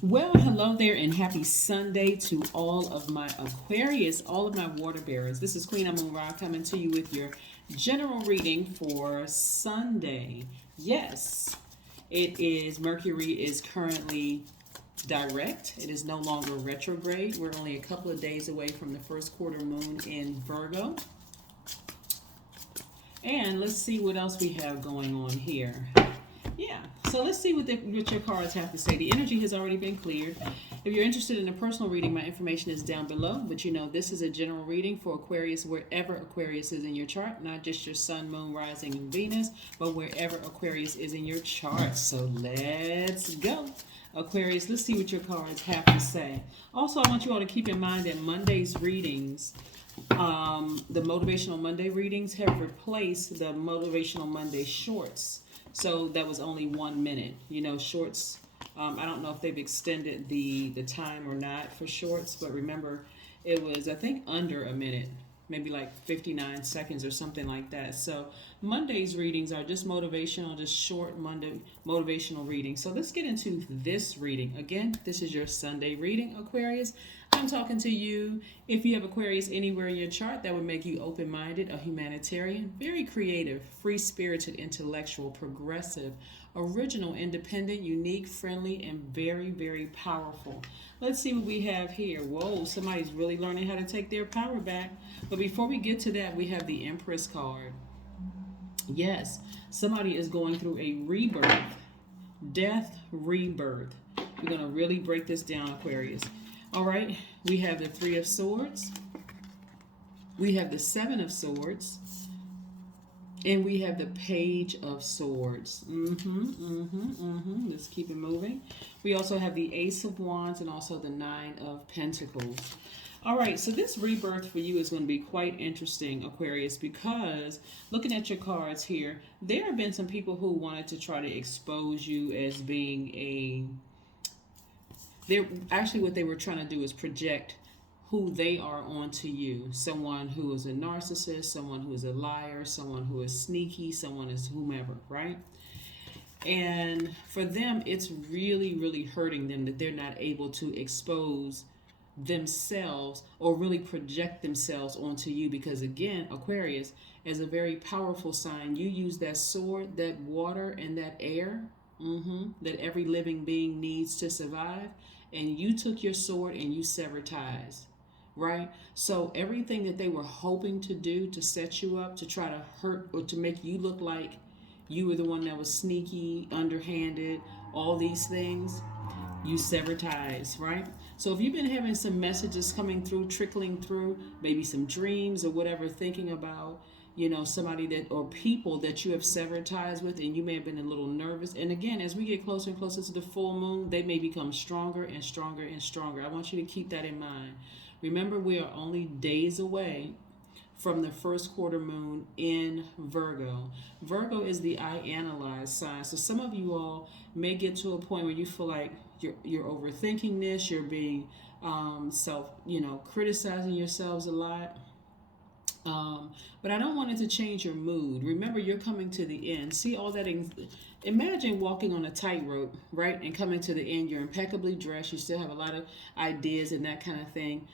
Well, hello there, and happy Sunday to all of my Aquarius, all of my water bearers. This is Queen Amun Ra coming to you with your general reading for Sunday. Yes, it is Mercury is currently direct. It is no longer retrograde. We're only a couple of days away from the first quarter moon in Virgo. And let's see what else we have going on here. Yeah, so let's see what your cards have to say. The energy has already been cleared. If you're interested in a personal reading, my information is down below. But you know, this is a general reading for Aquarius, wherever Aquarius is in your chart, not just your sun, moon, rising, and Venus, but wherever Aquarius is in your chart. So let's go. Aquarius, let's see what your cards have to say. Also, I want you all to keep in mind that Monday's readings, the Motivational Monday readings, have replaced the Motivational Monday shorts. So that was only 1 minute. You know, shorts, I don't know if they've extended the time or not for shorts, but remember, it was, I think, under a minute, maybe like 59 seconds or something like that. So Monday's readings are just motivational, just short Monday motivational readings. So let's get into this reading. Again, this is your Sunday reading, Aquarius. I'm talking to you. If you have Aquarius anywhere in your chart, that would make you open-minded, a humanitarian, very creative, free-spirited, intellectual, progressive, original, independent, unique, friendly, and very, very powerful. Let's see what we have here. Whoa, somebody's really learning how to take their power back. But before we get to that, we have the Empress card. Yes, somebody is going through a rebirth, death, rebirth. We're going to really break this down, Aquarius. All right, we have the Three of Swords, we have the Seven of Swords, and we have the Page of Swords. Let's keep it moving. We also have the Ace of Wands and also the Nine of Pentacles. All right, so this rebirth for you is going to be quite interesting, Aquarius, because looking at your cards here, there have been some people who wanted to try to expose you as being they're actually, what they were trying to do is project who they are onto you. Someone who is a narcissist, someone who is a liar, someone who is sneaky, someone is whomever, right? And for them, it's really, really hurting them that they're not able to expose themselves or really project themselves onto you, because again, Aquarius, as a very powerful sign, you use that sword, that water, and that air that every living being needs to survive, and you took your sword and you severed ties, right? So everything that they were hoping to do to set you up, to try to hurt or to make you look like you were the one that was sneaky, underhanded, all these things, you sever ties, right? So if you've been having some messages coming through, trickling through, maybe some dreams or whatever, thinking about, you know, somebody that, or people that you have severed ties with, and you may have been a little nervous. And again, as we get closer and closer to the full moon, they may become stronger and stronger and stronger. I want you to keep that in mind. Remember, we are only days away from the first quarter moon in Virgo. Virgo is the I analyze sign. So some of you all may get to a point where you feel like you're overthinking this, you're being criticizing yourselves a lot. But I don't want it to change your mood. Remember, you're coming to the end. See all that. Imagine walking on a tightrope, right? And coming to the end, you're impeccably dressed. You still have a lot of ideas and that kind of thing.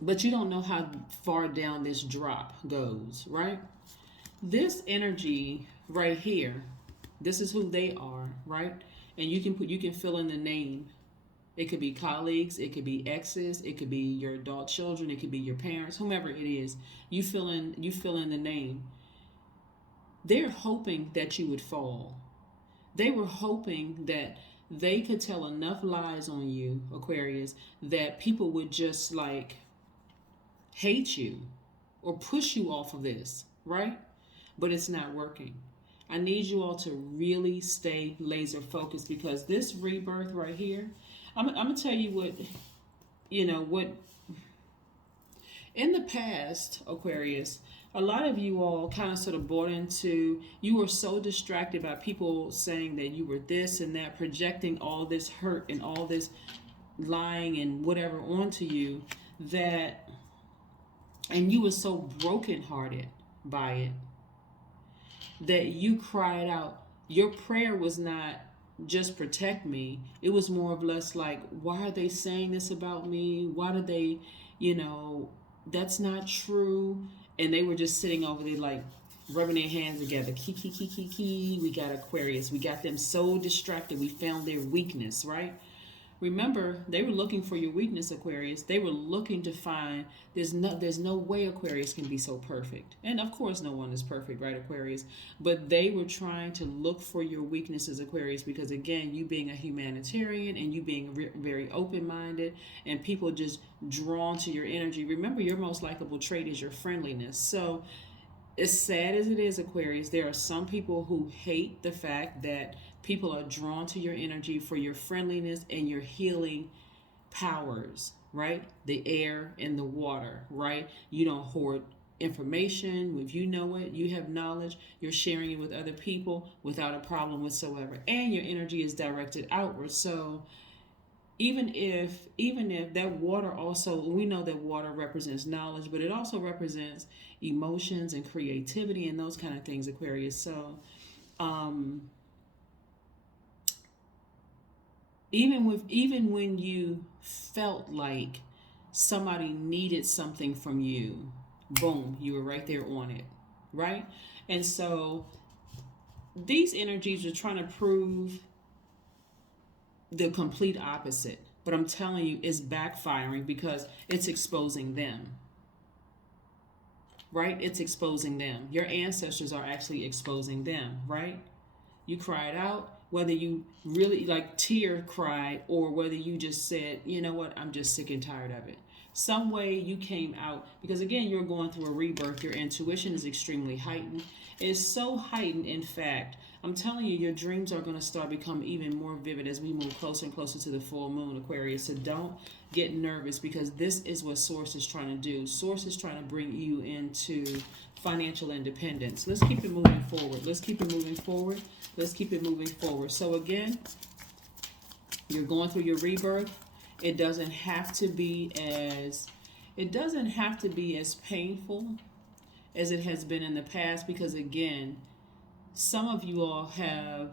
But you don't know how far down this drop goes, right? This energy right here, this is who they are, right? And you can fill in the name. It could be colleagues, it could be exes, it could be your adult children, it could be your parents, whomever it is. You fill in the name. They're hoping that you would fall. They were hoping that they could tell enough lies on you, Aquarius, that people would just like hate you or push you off of this, right? But it's not working. I need you all to really stay laser focused, because this rebirth right here, I'm gonna tell you what in the past, Aquarius, a lot of you all kind of sort of bought into, you were so distracted by people saying that you were this and that, projecting all this hurt and all this lying and whatever onto you, that, and you were so brokenhearted by it that you cried out. Your prayer was not, just protect me. It was more or less like, why are they saying this about me? Why do they, you know, that's not true. And they were just sitting over there like rubbing their hands together. Key. We got Aquarius. We got them so distracted. We found their weakness, right? Remember, they were looking for your weakness, Aquarius. They were looking to find there's no way Aquarius can be so perfect. And of course no one is perfect, right, Aquarius? But they were trying to look for your weaknesses, Aquarius, because again, you being a humanitarian and you being very open-minded and people just drawn to your energy. Remember, your most likable trait is your friendliness. So as sad as it is, Aquarius, there are some people who hate the fact that people are drawn to your energy for your friendliness and your healing powers, right? The air and the water, right? You don't hoard information. If you know it, you have knowledge, you're sharing it with other people without a problem whatsoever. And your energy is directed outward. So even if that water also, we know that water represents knowledge, but it also represents emotions and creativity and those kind of things, Aquarius. So even when you felt like somebody needed something from you, boom, you were right there on it, right? And so these energies are trying to prove the complete opposite. But I'm telling you, it's backfiring because it's exposing them. Right? It's exposing them. Your ancestors are actually exposing them, right? You cried out, whether you really like tear cried or whether you just said, you know what, I'm just sick and tired of it. Some way you came out, because again, you're going through a rebirth. Your intuition is extremely heightened. It's so heightened, in fact, I'm telling you, your dreams are going to start become even more vivid as we move closer and closer to the full moon, Aquarius. So don't get nervous, because this is what Source is trying to do. Source is trying to bring you into financial independence. Let's keep it moving forward. Let's keep it moving forward. Let's keep it moving forward. So again, you're going through your rebirth. It doesn't have to be as painful as it has been in the past, because again, some of you all have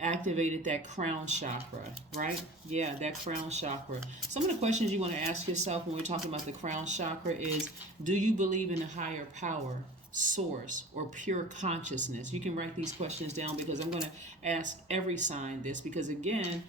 activated that crown chakra, right? Yeah, that crown chakra. Some of the questions you want to ask yourself when we're talking about the crown chakra is, do you believe in a higher power, source, or pure consciousness? You can write these questions down, because I'm going to ask every sign this, because again,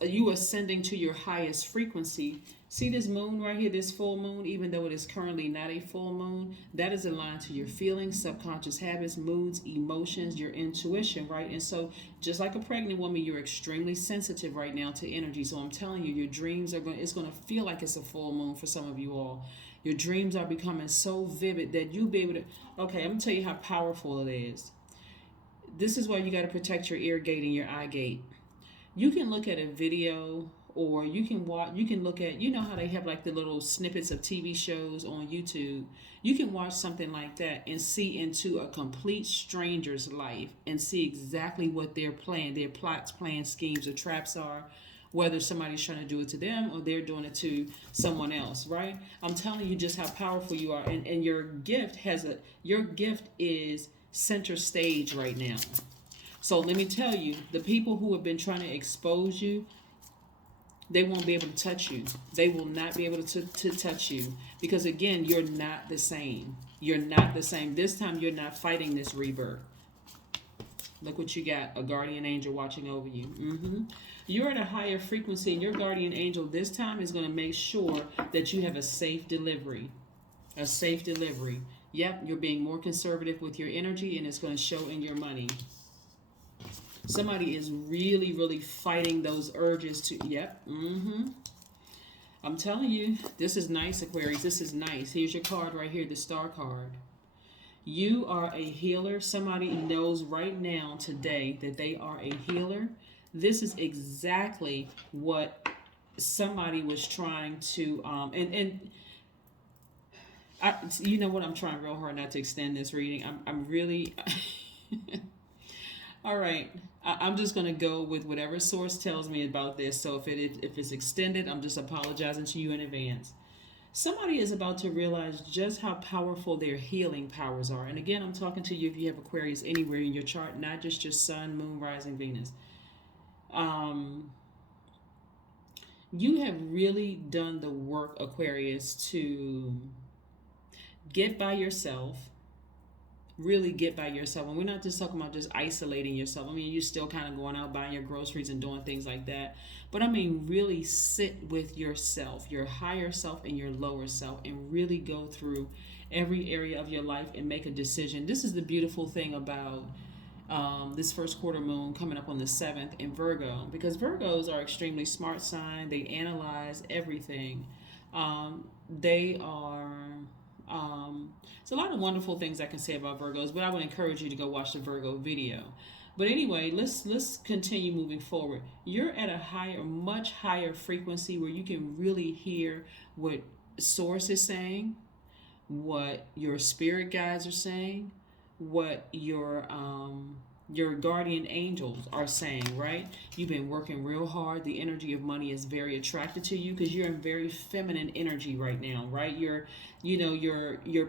you ascending to your highest frequency. See this moon right here, this full moon, even though it is currently not a full moon, that is aligned to your feelings, subconscious habits, moods, emotions, your intuition, right? And so just like a pregnant woman, you're extremely sensitive right now to energy. So I'm telling you, your dreams it's going to feel like it's a full moon for some of you all. Your dreams are becoming so vivid that you'll be able to, okay, I'm going to tell you how powerful it is. This is why you got to protect your ear gate and your eye gate. You can look at a video, or you can look at, you know how they have like the little snippets of TV shows on YouTube. You can watch something like that and see into a complete stranger's life and see exactly what their plan, their plots, plans, schemes, or traps are, whether somebody's trying to do it to them or they're doing it to someone else, right? I'm telling you just how powerful you are, and your gift is center stage right now. So let me tell you, the people who have been trying to expose you, they won't be able to touch you. They will not be able to touch you, because again, you're not the same. You're not the same. This time you're not fighting this rebirth. Look what you got, a guardian angel watching over you. You're at a higher frequency, and your guardian angel this time is going to make sure that you have a safe delivery. A safe delivery. Yep, you're being more conservative with your energy, and it's going to show in your money. Somebody is really, really fighting those urges to, I'm telling you, this is nice, Aquarius. This is nice. Here's your card right here, the star card. You are a healer. Somebody knows right now, today, that they are a healer. This is exactly what somebody was trying to, you know what, I'm trying real hard not to extend this reading. I'm really... All right, I'm just going to go with whatever Source tells me about this. So if it's extended, I'm just apologizing to you in advance. Somebody is about to realize just how powerful their healing powers are. And again, I'm talking to you if you have Aquarius anywhere in your chart, not just your sun, moon, rising, Venus. Um, you have really done the work, Aquarius, to get by yourself, really get by yourself. And we're not just talking about just isolating yourself. I mean, you're still kind of going out buying your groceries and doing things like that. But I mean, really sit with yourself, your higher self and your lower self, and really go through every area of your life and make a decision. This is the beautiful thing about this first quarter moon coming up on the 7th in Virgo, because Virgos are extremely smart sign. They analyze everything. They are it's a lot of wonderful things I can say about Virgos, but I would encourage you to go watch the Virgo video. But anyway, let's continue moving forward. You're at a higher, much higher frequency where you can really hear what source is saying, what your spirit guides are saying, what your guardian angels are saying, right? You've been working real hard. The energy of money is very attracted to you because you're in very feminine energy right now, right? Your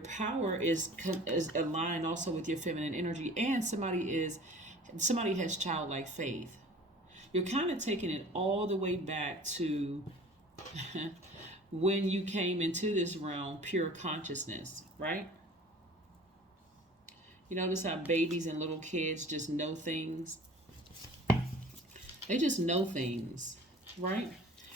power is aligned also with your feminine energy, and somebody has childlike faith. You're kind of taking it all the way back to when you came into this realm, pure consciousness, right? You notice how babies and little kids just know things? They just know things, right?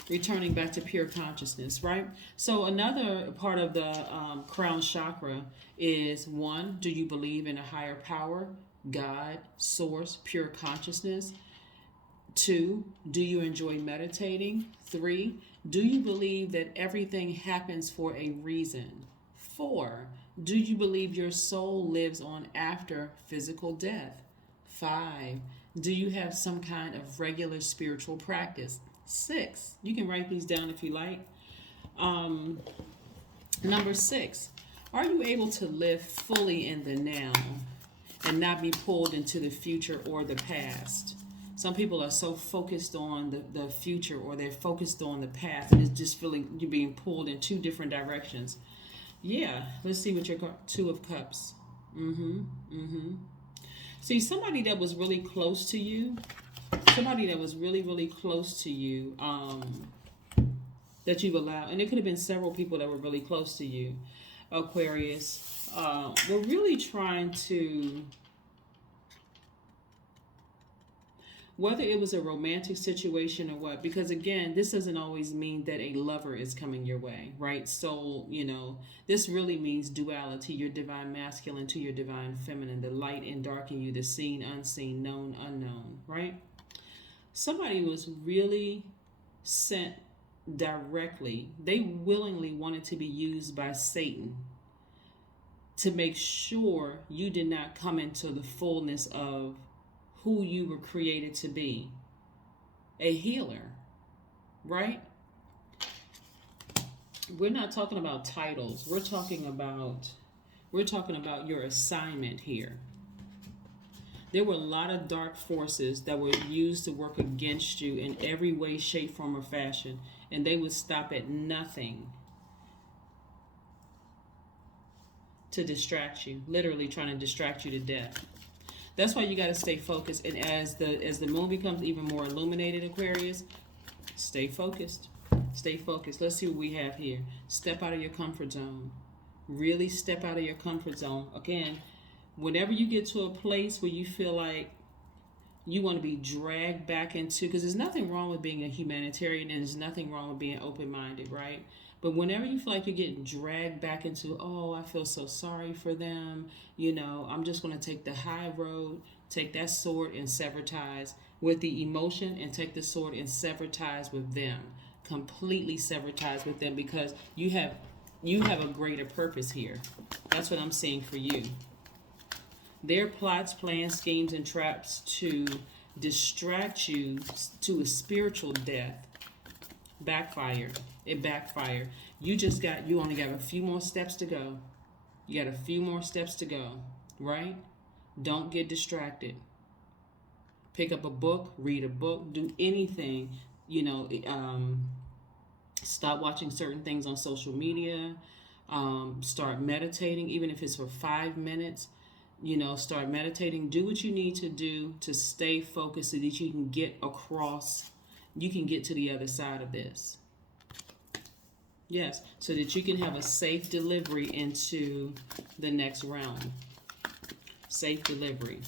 Returning back to pure consciousness, right? So another part of the crown chakra is, one, do you believe in a higher power, God, source, pure consciousness? 2, do you enjoy meditating? 3, do you believe that everything happens for a reason? 4, do you believe your soul lives on after physical death? 5, do you have some kind of regular spiritual practice? 6, you can write these down if you like. Number 6, are you able to live fully in the now and not be pulled into the future or the past? Some people are so focused on the future, or they're focused on the past, and it's just feeling you're being pulled in two different directions. Yeah, let's see what your 2 of Cups. See, somebody that was really close to you, somebody that was really, really close to you, that you've allowed, and it could have been several people that were really close to you, Aquarius, were really trying to, whether it was a romantic situation or what, because again, this doesn't always mean that a lover is coming your way, right? So, this really means duality, your divine masculine to your divine feminine, the light and dark in you, the seen, unseen, known, unknown, right? Somebody was really sent directly. They willingly wanted to be used by Satan to make sure you did not come into the fullness of who you were created to be, a healer, right? We're not talking about titles. We're talking about your assignment here. There were a lot of dark forces that were used to work against you in every way, shape, form, or fashion, and they would stop at nothing to distract you, literally trying to distract you to death. That's why you got to stay focused. And as the moon becomes even more illuminated, Aquarius, stay focused. Stay focused. Let's see what we have here. Step out of your comfort zone. Really step out of your comfort zone. Again, whenever you get to a place where you feel like you want to be dragged back into, because there's nothing wrong with being a humanitarian and there's nothing wrong with being open-minded, right? But whenever you feel like you're getting dragged back into, oh, I feel so sorry for them, I'm just going to take the high road, take that sword and sever ties with the emotion, and take the sword and sever ties with them. Completely sever ties with them, because you have a greater purpose here. That's what I'm seeing for you. Their plots, plans, schemes, and traps to distract you to a spiritual death backfired. It backfired. You only got a few more steps to go. You got a few more steps to go, right? Don't get distracted. Pick up a book, read a book, do anything, Stop watching certain things on social media. Start meditating, even if it's for 5 minutes. Start meditating. Do what you need to do to stay focused so that you can get across, you can get to the other side of this. Yes, so that you can have a safe delivery into the next round. Safe delivery.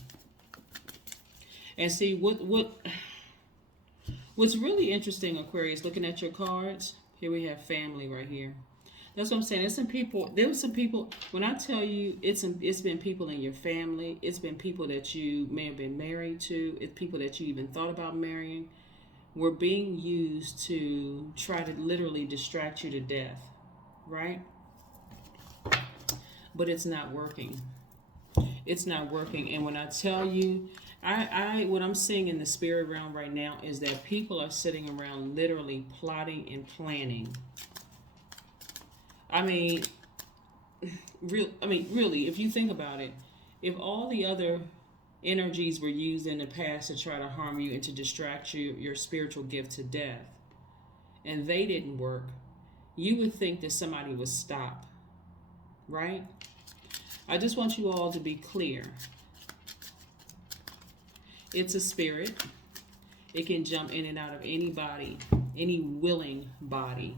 And see what's really interesting, Aquarius, looking at your cards. Here we have family right here. That's what I'm saying. There were some people, when I tell you it's been people in your family, it's been people that you may have been married to, it's people that you even thought about marrying, were being used to try to literally distract you to death, right? But it's not working. It's not working. And when I tell you, what I'm seeing in the spirit realm right now is that people are sitting around literally plotting and planning. Really, if you think about it, if all the other energies were used in the past to try to harm you and to distract you, your spiritual gift to death, and they didn't work, you would think that somebody would stop, right? I just want you all to be clear. It's a spirit. It can jump in and out of any body, any willing body,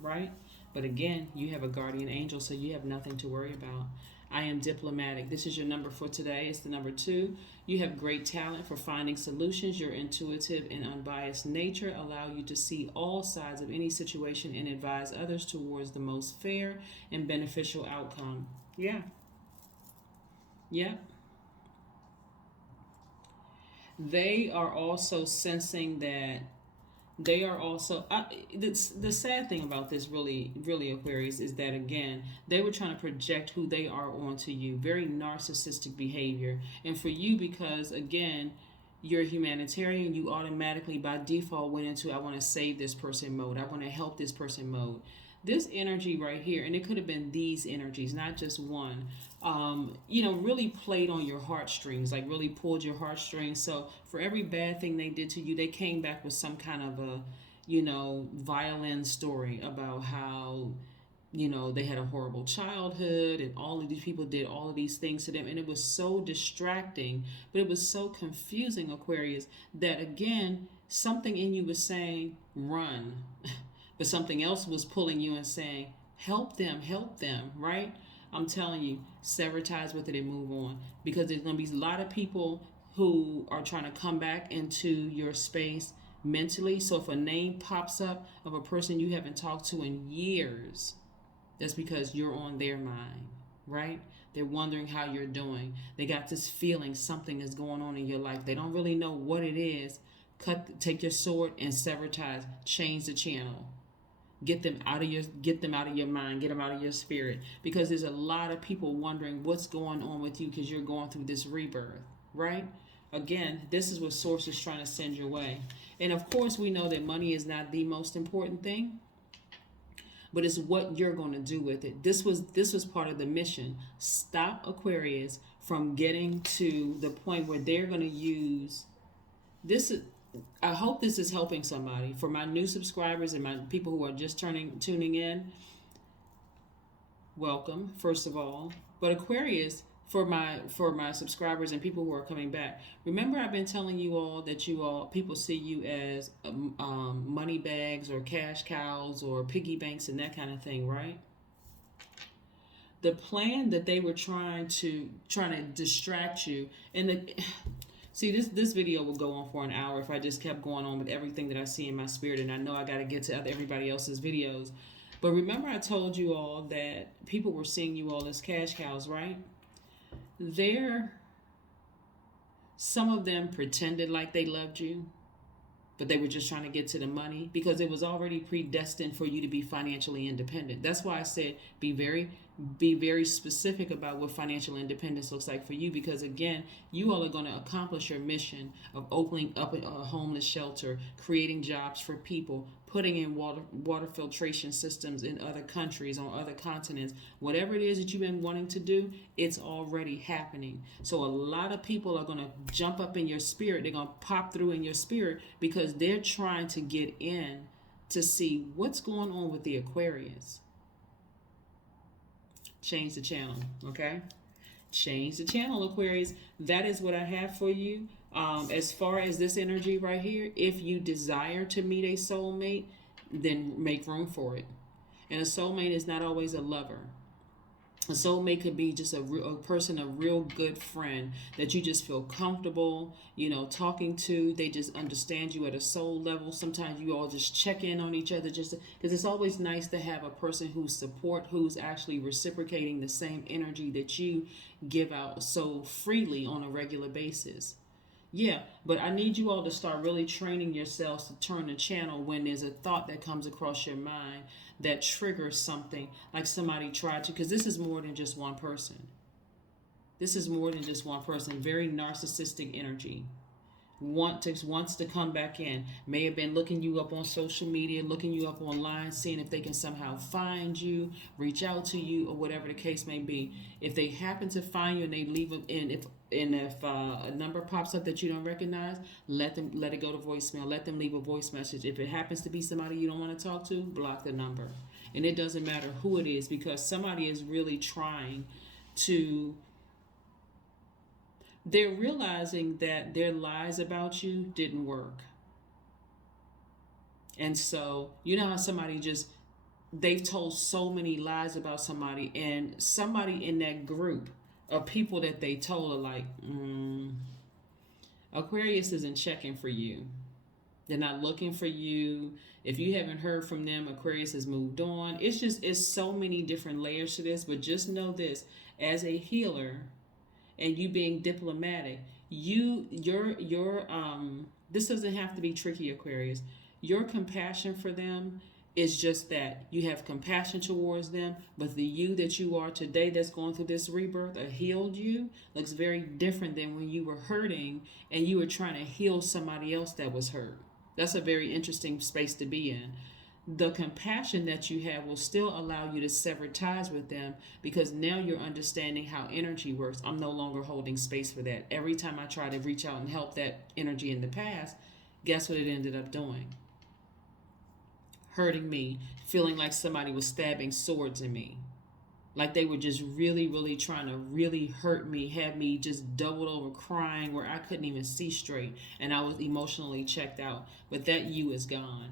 right? But again, you have a guardian angel, so you have nothing to worry about. I am diplomatic. This is your number for today. It's the number 2. You have great talent for finding solutions. Your intuitive and unbiased nature allow you to see all sides of any situation and advise others towards the most fair and beneficial outcome. Yeah. They are also sensing that they are also the sad thing about this, really Aquarius, is that again they were trying to project who they are onto you. Very narcissistic behavior. And for you, because again you're a humanitarian, you automatically by default went into I want to save this person mode, I want to help this person mode. This energy right here, and it could have been these energies, not just one, really played on your heartstrings, like really pulled your heartstrings. So for every bad thing they did to you, they came back with some kind of a, violin story about how, they had a horrible childhood and all of these people did all of these things to them. And it was so distracting, but it was so confusing, Aquarius, that again, something in you was saying, run. But something else was pulling you and saying, help them, right? I'm telling you, sever ties with it and move on. Because there's going to be a lot of people who are trying to come back into your space mentally. So if a name pops up of a person you haven't talked to in years, that's because you're on their mind, right? They're wondering how you're doing. They got this feeling something is going on in your life. They don't really know what it is. Take your sword and sever ties. Change the channel. Get them out of your mind, get them out of your spirit, because there's a lot of people wondering what's going on with you because you're going through this rebirth, right? Again, this is what Source is trying to send your way. And of course, we know that money is not the most important thing, but it's what you're going to do with it. This was part of the mission. Stop Aquarius from getting to the point where they're going to use this. I hope this is helping somebody. For my new subscribers and my people who are just tuning in, welcome, first of all. But Aquarius, for my subscribers and people who are coming back, remember I've been telling you all that people see you as money bags or cash cows or piggy banks and that kind of thing, right? The plan that they were trying to distract you, and see, this video will go on for an hour if I just kept going on with everything that I see in my spirit, and I know I got to get to everybody else's videos. But remember I told you all that people were seeing you all as cash cows, right? Some of them pretended like they loved you, but they were just trying to get to the money because it was already predestined for you to be financially independent. That's why I said be very specific about what financial independence looks like for you, because again, you all are going to accomplish your mission of opening up a homeless shelter, creating jobs for people, putting in water filtration systems in other countries, on other continents. Whatever it is that you've been wanting to do, it's already happening. So a lot of people are going to jump up in your spirit. They're going to pop through in your spirit because they're trying to get in to see what's going on with the Aquarius. Change the channel, okay? Change the channel, Aquarius. That is what I have for you. As far as this energy right here, if you desire to meet a soulmate, then make room for it. And a soulmate is not always a lover. A soulmate could be just a person, a real good friend that you just feel comfortable, talking to. They just understand you at a soul level. Sometimes you all just check in on each other just because it's always nice to have a person who's actually reciprocating the same energy that you give out so freely on a regular basis. Yeah, but I need you all to start really training yourselves to turn the channel when there's a thought that comes across your mind that triggers something, like somebody tried to, because this is more than just one person. This is more than just one person. Very narcissistic energy. Wants to come back in. May have been looking you up on social media, looking you up online, seeing if they can somehow find you, reach out to you, or whatever the case may be. If they happen to find you and they leave them in, if a number pops up that you don't recognize, let it go to voicemail. Let them leave a voice message. If it happens to be somebody you don't want to talk to, block the number. And it doesn't matter who it is, because somebody is really trying to. They're realizing that their lies about you didn't work. And so, you know how somebody they've told so many lies about somebody, and somebody in that group of people that they told are like, Aquarius isn't checking for you. They're not looking for you. If you haven't heard from them, Aquarius has moved on. It's so many different layers to this, but just know this, as a healer, and you being diplomatic, this doesn't have to be tricky, Aquarius. Your compassion for them is just that. You have compassion towards them, but the you that you are today that's going through this rebirth, a healed you, looks very different than when you were hurting and you were trying to heal somebody else that was hurt. That's a very interesting space to be in. The compassion that you have will still allow you to sever ties with them, because now you're understanding how energy works. I'm no longer holding space for that. Every time I try to reach out and help that energy in the past, guess what it ended up doing? Hurting me, feeling like somebody was stabbing swords in me. Like they were just really, really trying to really hurt me, have me just doubled over crying where I couldn't even see straight, and I was emotionally checked out. But that you is gone.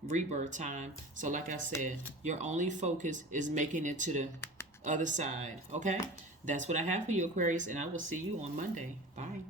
Rebirth time. So like I said, your only focus is making it to the other side. Okay? That's what I have for you, Aquarius, and I will see you on Monday. Bye.